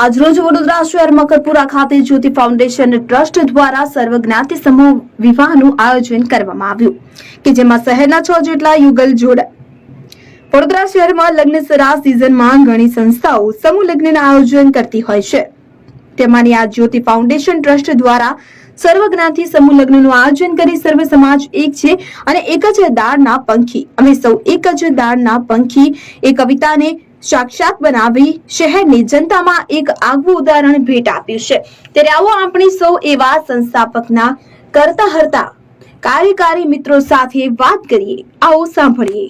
આજરોજ વડોદરા શહેર મકરપુરા ખાતે જ્યોતિ ફાઉન્ડેશન ટ્રસ્ટ દ્વારા સર્વજ્ઞાતિ સમૂહ વિવાહનું આયોજન કરવામાં આવ્યું, કે જેમાં શહેરના છ જેટલા યુગલ જોડા વડોદરા શહેરમાં લગ્ન સરા સિઝનમાં ઘણી સંસ્થાઓ સમૂહ લગ્નનું આયોજન કરતી હોય છે. તેમાંની આ જ્યોતિ ફાઉન્ડેશન ટ્રસ્ટ દ્વારા સર્વજ્ઞાતિ સમૂહ લગ્નનું આયોજન કરી સર્વ સમાજ એક છે અને એક જ દાળના પંખી. અમે સૌ એક જ દાળના પંખી, એ કવિતાને સાક્ષાત બનાવી શહેરની જનતામાં એક આગવું ઉદાહરણ ભેટ આપ્યું છે. ત્યારે આવો આપણે સૌ એવા સંસ્થાપકના કરતા હરતા કાર્યકારી મિત્રો સાથે વાત કરીએ. આવો સાંભળીએ.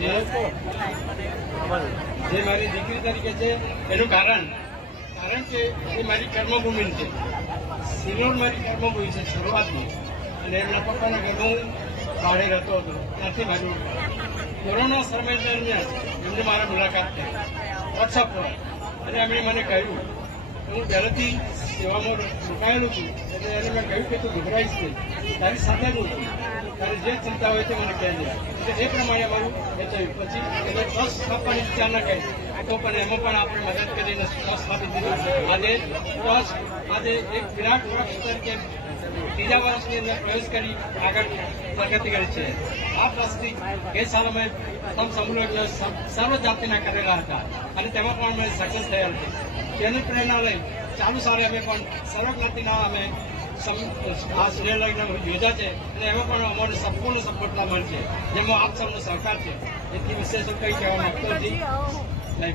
જે જે મારી દીકરી તરીકે છે, એનું કારણ કારણ કે એ મારી કર્મભૂમિ છે. સિલોર મારી કર્મભૂમિ છે શરૂઆતની અને એમના પપ્પાના ઘરમાં હું ભાડે રહેતો હતો. ત્યાંથી મારું કોરોના સમય દરમિયાન એમને મારા મુલાકાત થઈ વોટ્સઅપ પર અને એમણે મને કહ્યું હું પહેલેથી સેવામાં રોકાયેલું છું. એટલે એને મેં કહ્યું કે તું ગભરાઈશ નહીં. તારી સાથે જ તારી જે ચિંતા હોય તે મને કહેજે. એટલે એ પ્રમાણે અમારું એ થયું પછી એટલે ટ્રસ્ટ સ્થાપવાની વિચાર ન કહે તો પણ એમાં પણ આપણે મદદ કરીને ટ્રસ્ટ સ્થાપિત દીધું. આજે ટ્રસ્ટ આજે એક વિરાટ વૃક્ષ તરીકે ત્રીજા વર્ષની અંદર પ્રવેશ કરી આગળ પ્રગતિ કરી છે. આ ટ્રસ્ટથી એ સાલ અમે સમ સમૂહ એટલે સર્વ જાતિના કરેલા હતા. અને તેમાં પણ અમે સક્સેસ થયા હતા. તેની પ્રેરણા લઈ ચાલુ સારે અમે પણ સર્વ જ્ઞાતિના અમે આ સ્નેહ યોજા છે અને એમાં પણ અમારે સંપૂર્ણ સફળતા મળશે જેમાં આપ સૌનો સહકાર છે. એથી વિશેષ કંઈ કહેવા માંગતો નથી. જય